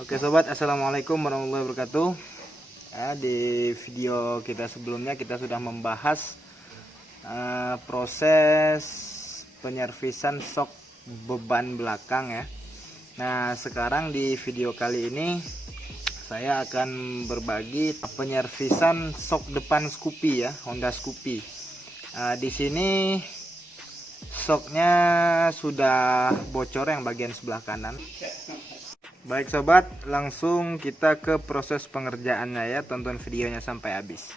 Oke sobat, assalamualaikum warahmatullahi wabarakatuh. Di video kita sebelumnya kita sudah membahas proses penyervisan sok beban belakang ya. Nah sekarang di video kali ini saya akan berbagi penyervisan sok depan Scoopy ya, Honda Scoopy. Di sini soknya sudah bocor yang bagian sebelah kanan. Baik sobat, langsung kita ke proses pengerjaannya ya, tonton videonya sampai habis.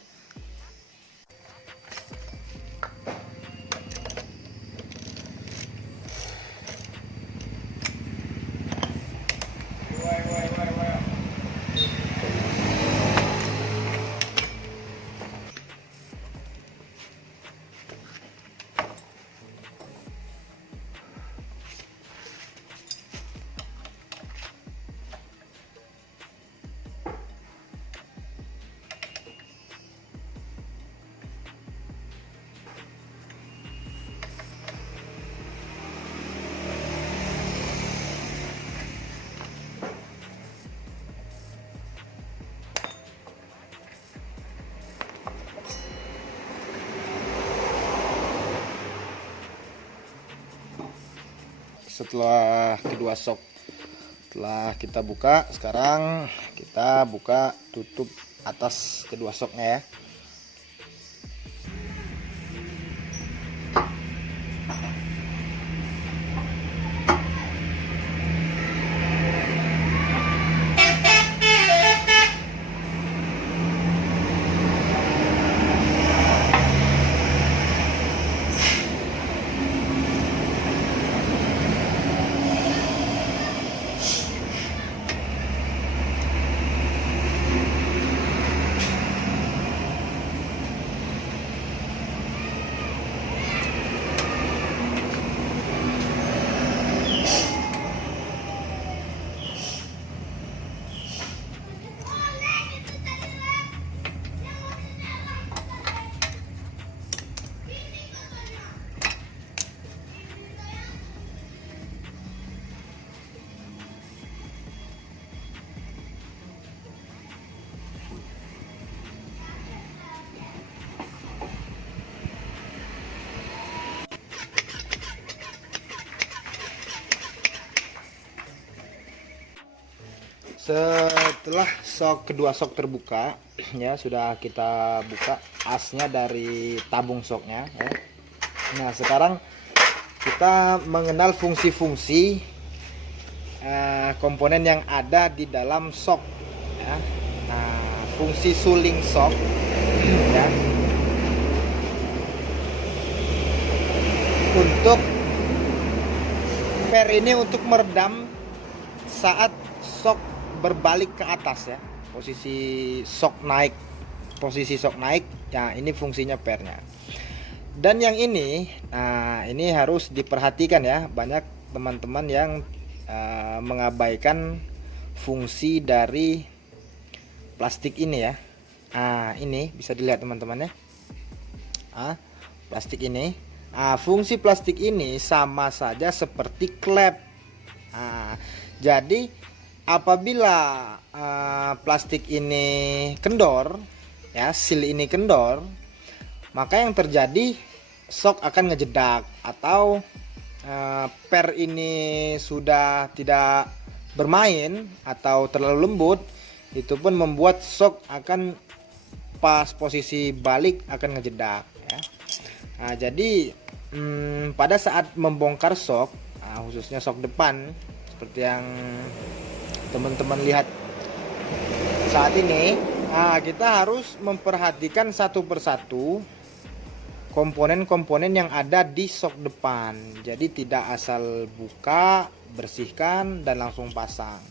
Setelah kedua sok telah kita buka, sekarang kita buka tutup atas kedua soknya ya. Setelah kedua sok terbuka ya, sudah kita buka asnya dari tabung soknya ya. Nah sekarang kita mengenal fungsi-fungsi komponen yang ada di dalam sok ya. Nah fungsi suling sok ya, untuk per ini untuk meredam saat sok berbalik ke atas ya, posisi sok naik ya, ini fungsinya pernya. Dan yang ini, nah ini harus diperhatikan ya, banyak teman-teman yang mengabaikan fungsi dari plastik ini ya. Nah ini bisa dilihat teman-teman ya, plastik ini. Nah, fungsi plastik ini sama saja seperti klep. Jadi apabila plastik ini kendor ya, seal ini kendor, maka yang terjadi sok akan ngejedak, atau per ini sudah tidak bermain atau terlalu lembut, itu pun membuat sok akan pas posisi balik akan ngejedak ya. Nah, jadi pada saat membongkar sok, khususnya sok depan seperti yang teman-teman lihat saat ini, kita harus memperhatikan satu persatu komponen-komponen yang ada di sok depan. Jadi tidak asal buka, bersihkan dan langsung pasang.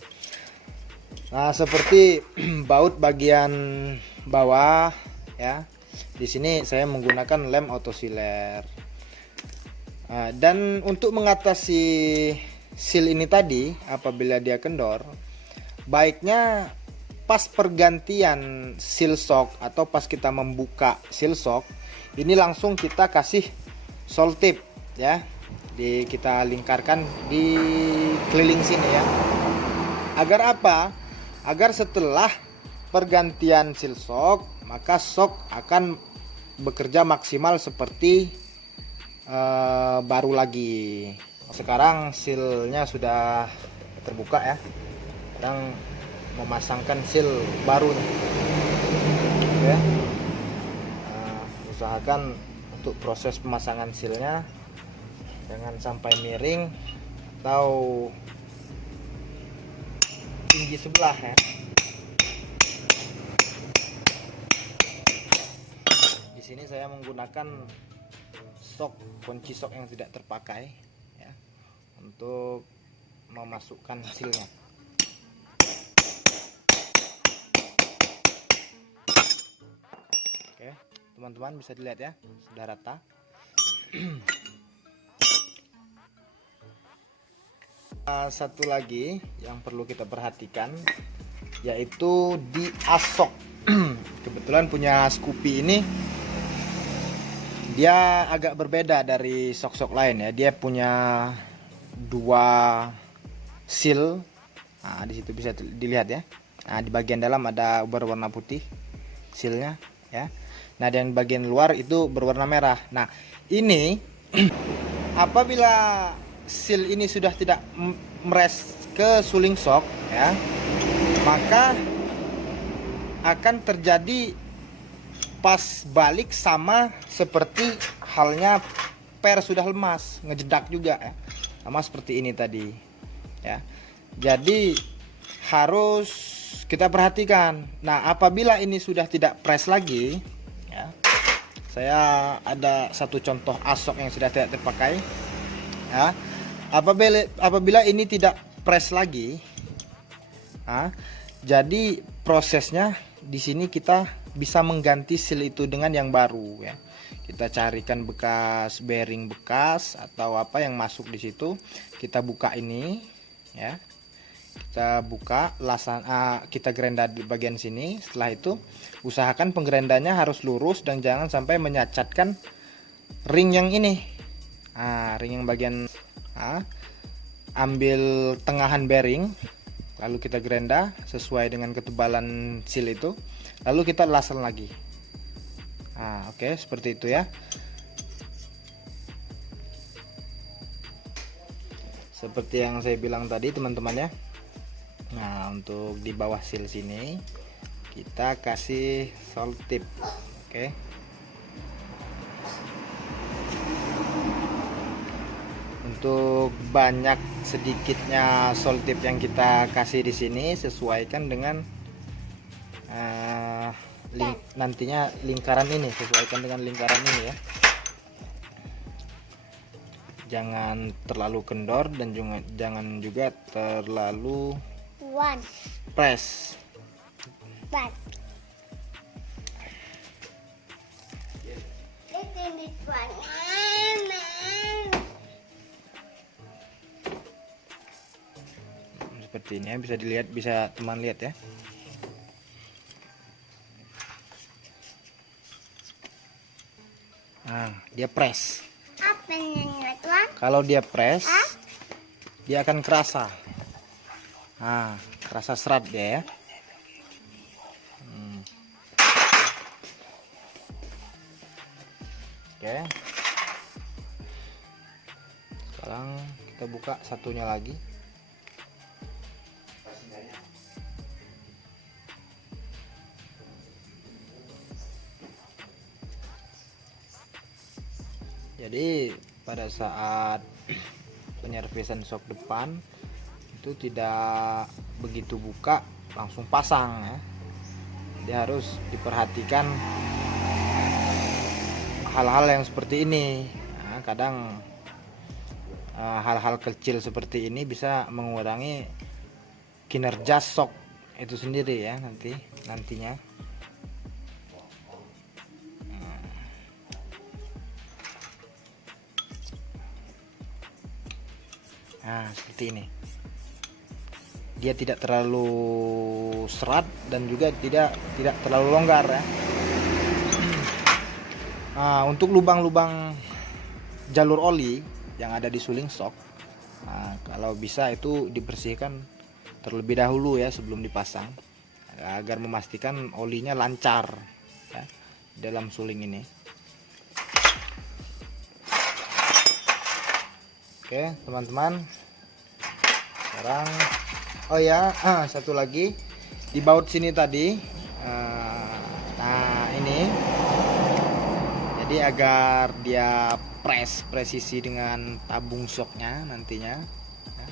Nah seperti baut bagian bawah ya, di sini saya menggunakan lem autosealer. Dan untuk mengatasi seal ini tadi, apabila dia kendor, baiknya pas pergantian seal shock atau pas kita membuka seal shock, ini langsung kita kasih sol tip ya, kita lingkarkan di keliling sini ya. Agar apa? Agar setelah pergantian seal shock, maka shock akan bekerja maksimal seperti baru lagi. Sekarang sealnya sudah terbuka ya. Sekarang memasangkan seal baru nih. Ya. Usahakan untuk proses pemasangan sealnya jangan sampai miring atau tinggi sebelah ya. Di sini saya menggunakan kunci shock yang tidak terpakai ya, untuk memasukkan sealnya. Oke, teman-teman bisa dilihat ya, sudah rata. Satu lagi yang perlu kita perhatikan yaitu di asok. Kebetulan punya Scoopy ini dia agak berbeda dari sok-sok lain ya. Dia punya dua seal. Nah, di situ bisa dilihat ya. Nah, di bagian dalam ada berwarna putih sealnya ya. Nah, dan bagian luar itu berwarna merah. Nah, ini apabila seal ini sudah tidak meres ke suling shock ya, maka akan terjadi pas balik sama seperti halnya per sudah lemas, ngejedak juga ya, sama seperti ini tadi ya. Jadi harus kita perhatikan. Nah, apabila ini sudah tidak press lagi ya, saya ada satu contoh asok yang sudah tidak terpakai ya. Apabila ini tidak press lagi, jadi prosesnya di sini kita bisa mengganti seal itu dengan yang baru ya. Kita carikan bekas bearing bekas atau apa yang masuk di situ, kita buka ini ya. Kita buka lasan, kita gerenda di bagian sini. Setelah itu usahakan penggerendanya harus lurus dan jangan sampai menyacatkan ring yang ini. Ring yang bagian ambil tengahan bearing, lalu kita gerenda sesuai dengan ketebalan seal itu, lalu kita laser lagi. Oke, seperti itu ya. Seperti yang saya bilang tadi teman-teman ya. Nah, untuk di bawah seal sini kita kasih sol tip. Oke. Untuk banyak sedikitnya sol tip yang kita kasih di sini sesuaikan dengan nantinya lingkaran ini, sesuaikan dengan lingkaran ini ya. Jangan terlalu kendor dan jangan juga terlalu press. Seperti ini ya, bisa dilihat, bisa teman lihat ya. Dia press. Kalau dia press, dia akan kerasa. Kerasa serat dia ya. Oke. Sekarang kita buka satunya lagi. Jadi pada saat penyervisan shock depan itu tidak begitu buka langsung pasang ya. Dia harus diperhatikan hal-hal yang seperti ini. Kadang hal-hal kecil seperti ini bisa mengurangi kinerja shock itu sendiri ya nantinya. Seperti ini. Dia tidak terlalu serat dan juga tidak terlalu longgar ya. Untuk lubang-lubang jalur oli yang ada di suling shock, kalau bisa itu dibersihkan terlebih dahulu ya sebelum dipasang, agar memastikan olinya lancar ya, dalam suling ini. Oke teman-teman, sekarang oh ya, satu lagi di baut sini tadi, nah ini jadi agar dia presisi dengan tabung shocknya nantinya ya.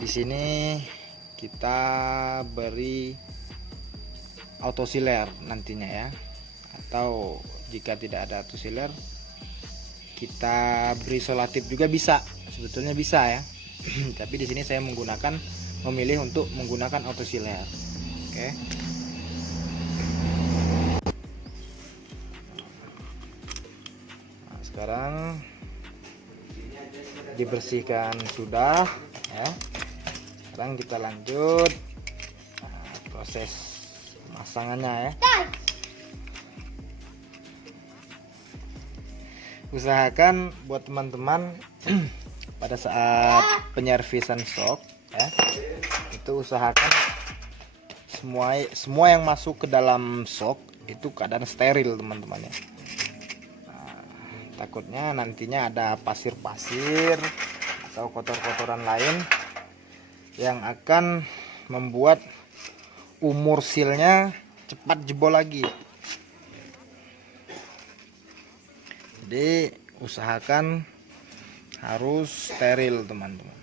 Di sini kita beri autosealer nantinya ya, atau jika tidak ada autosealer kita beri solatif juga bisa, sebetulnya bisa ya. Tapi di sini saya memilih untuk menggunakan autosealer. Oke. Nah, sekarang dibersihkan sudah ya. Sekarang kita lanjut proses pemasangannya ya. Usahakan buat teman-teman pada saat penyervisan shock ya, itu usahakan semua yang masuk ke dalam shock itu keadaan steril teman-teman ya. Nah, takutnya nantinya ada pasir-pasir atau kotor-kotoran lain yang akan membuat umur sealnya cepat jebol lagi. Jadi usahakan harus steril teman-teman.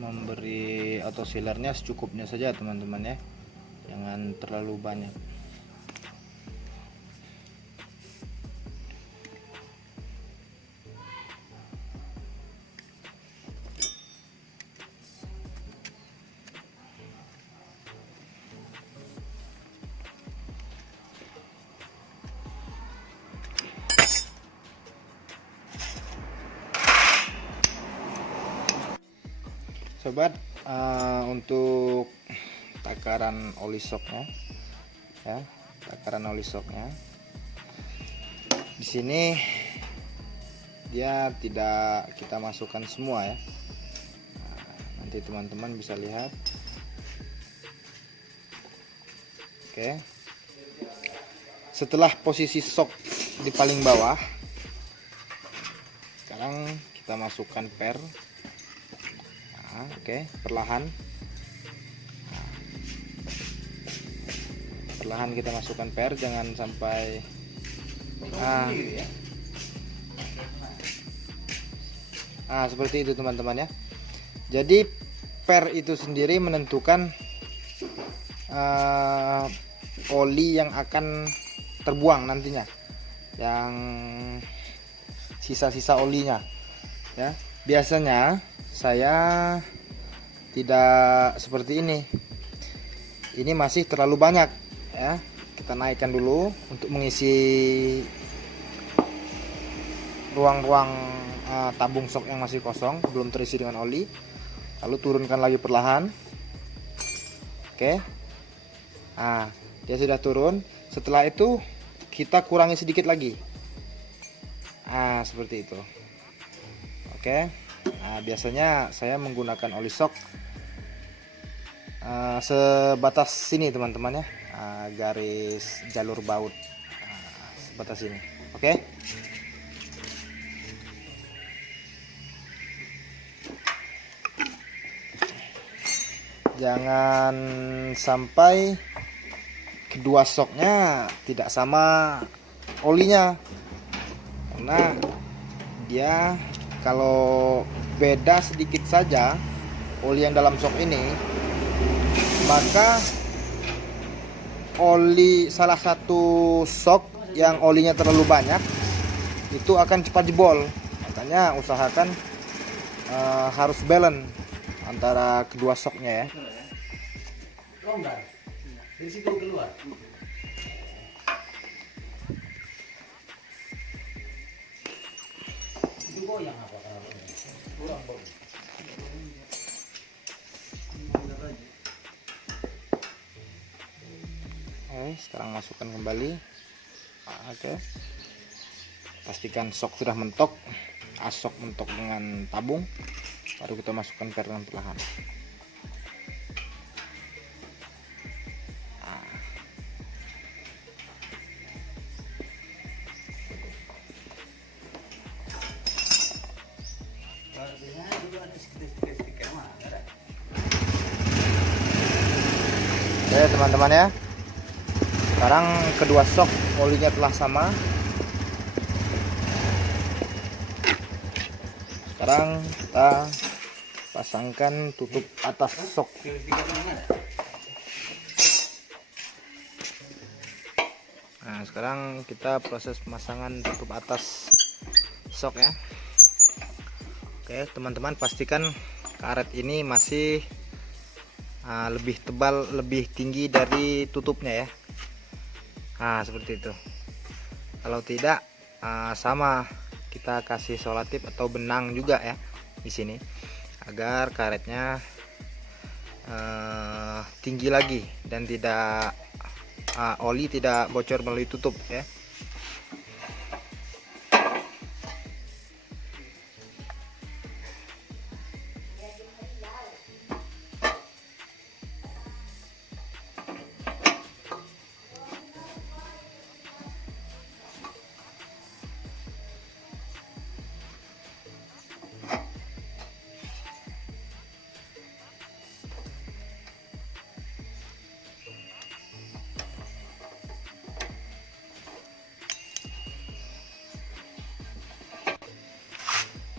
Memberi autosealernya secukupnya saja teman-teman ya, jangan terlalu banyak. Sobat, untuk takaran oli shocknya ya, takaran oli shocknya di sini dia tidak kita masukkan semua ya. Nah, nanti teman-teman bisa lihat. Oke, setelah posisi shock di paling bawah, sekarang kita masukkan per. Oke, perlahan kita masukkan per, jangan sampai seperti itu teman-teman ya. Jadi per itu sendiri menentukan oli yang akan terbuang nantinya, yang sisa-sisa olinya ya. Biasanya saya tidak seperti ini. Ini masih terlalu banyak ya. Kita naikkan dulu untuk mengisi ruang-ruang tabung shock yang masih kosong belum terisi dengan oli. Lalu turunkan lagi perlahan. Oke. Nah, dia sudah turun. Setelah itu kita kurangi sedikit lagi. Seperti itu. Oke. Nah, biasanya saya menggunakan oli shock sebatas sini teman-teman ya, garis jalur baut sebatas ini. Oke. Jangan sampai kedua shocknya tidak sama olinya, karena dia kalau beda sedikit saja oli yang dalam shock ini, maka oli salah satu shock yang olinya terlalu banyak itu akan cepat jebol. Makanya usahakan harus balance antara kedua shocknya ya. Longgar dari situ keluar. goyang apa kalau kurang bagus. Oke, sekarang masukkan kembali. Oke, pastikan sok sudah mentok, asok mentok dengan tabung, baru kita masukkan perlahan-lahan. Oke teman-teman ya, sekarang kedua sok olinya telah sama. Sekarang kita pasangkan tutup atas sok. Nah sekarang kita proses pemasangan tutup atas sok ya. Oke teman-teman, pastikan karet ini masih lebih tebal, lebih tinggi dari tutupnya ya. Nah seperti itu. Kalau tidak sama kita kasih solatip atau benang juga ya di sini, agar karetnya tinggi lagi dan tidak oli tidak bocor melalui tutup ya.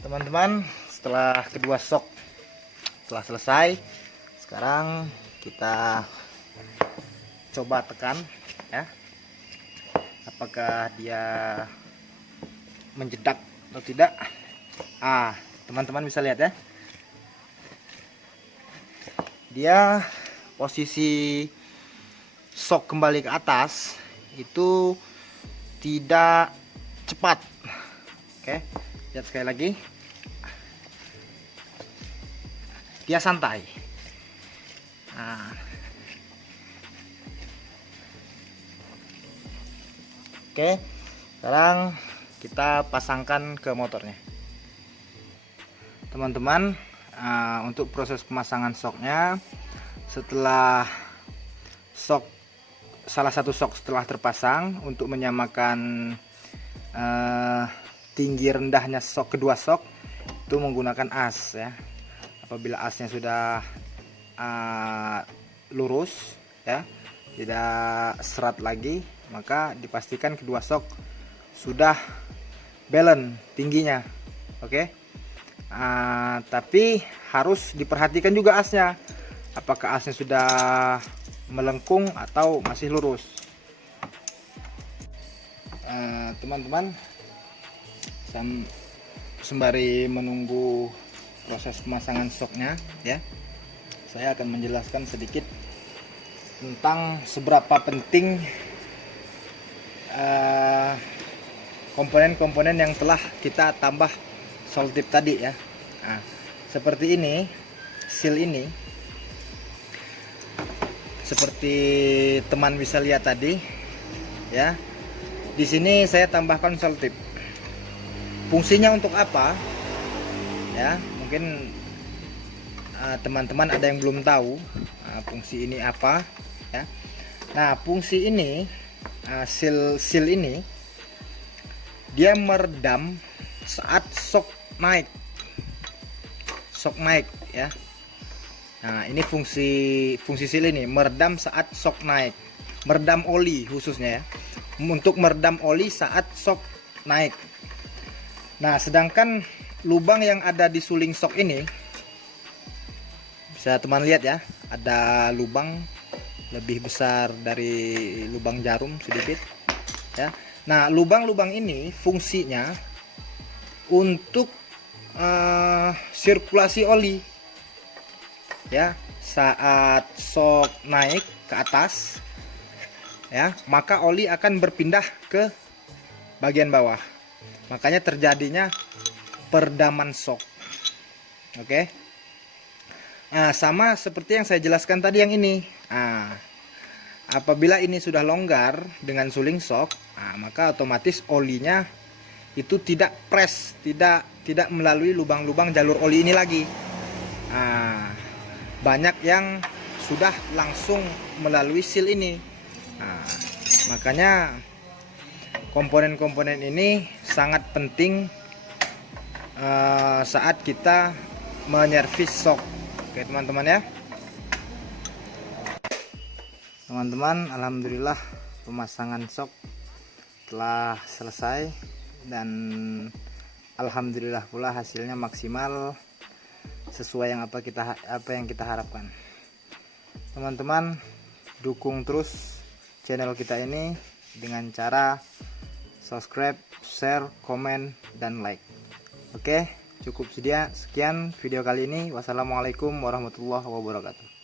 Teman-teman, setelah kedua sok telah selesai, sekarang kita coba tekan ya, apakah dia menjedak atau tidak. Teman-teman bisa lihat ya, dia posisi sok kembali ke atas itu tidak cepat. Oke, lihat sekali lagi, dia santai. Oke, sekarang kita pasangkan ke motornya. Teman-teman, untuk proses pemasangan soknya, setelah salah satu sok setelah terpasang, untuk menyamakan tinggi rendahnya sok, kedua sok itu menggunakan as ya. Apabila asnya sudah lurus ya, tidak serat lagi, maka dipastikan kedua sok sudah balance tingginya. Oke. Tapi harus diperhatikan juga asnya, apakah asnya sudah melengkung atau masih lurus. Teman-teman, sembari menunggu proses pemasangan soknya ya, saya akan menjelaskan sedikit tentang seberapa penting komponen-komponen yang telah kita tambah solatip tadi ya. Seperti ini, seal ini, seperti teman bisa lihat tadi ya. Di sini saya tambahkan solatip. Fungsinya untuk apa ya? Mungkin teman-teman ada yang belum tahu fungsi ini apa ya. Nah, fungsi ini seal ini dia meredam saat sok naik ya. Nah, ini fungsi seal ini, meredam saat sok naik, meredam oli khususnya ya, untuk meredam oli saat sok naik. Nah, sedangkan lubang yang ada di suling sok ini, bisa teman lihat ya, ada lubang lebih besar dari lubang jarum sedikit ya. Nah, lubang-lubang ini fungsinya untuk sirkulasi oli ya. Saat sok naik ke atas ya, maka oli akan berpindah ke bagian bawah. Makanya terjadinya perdaman sok. Oke. Nah, sama seperti yang saya jelaskan tadi yang ini. Nah, apabila ini sudah longgar dengan suling sok, maka otomatis olinya itu tidak press, tidak melalui lubang-lubang jalur oli ini lagi. Nah, banyak yang sudah langsung melalui seal ini. Nah, makanya komponen-komponen ini sangat penting saat kita menyervis sok. Oke teman-teman ya. Teman-teman, alhamdulillah pemasangan sok telah selesai dan alhamdulillah pula hasilnya maksimal sesuai yang apa yang kita harapkan. Teman-teman, dukung terus channel kita ini dengan cara subscribe, share, komen, dan like. Oke, cukup sekian video kali ini. Wassalamualaikum warahmatullahi wabarakatuh.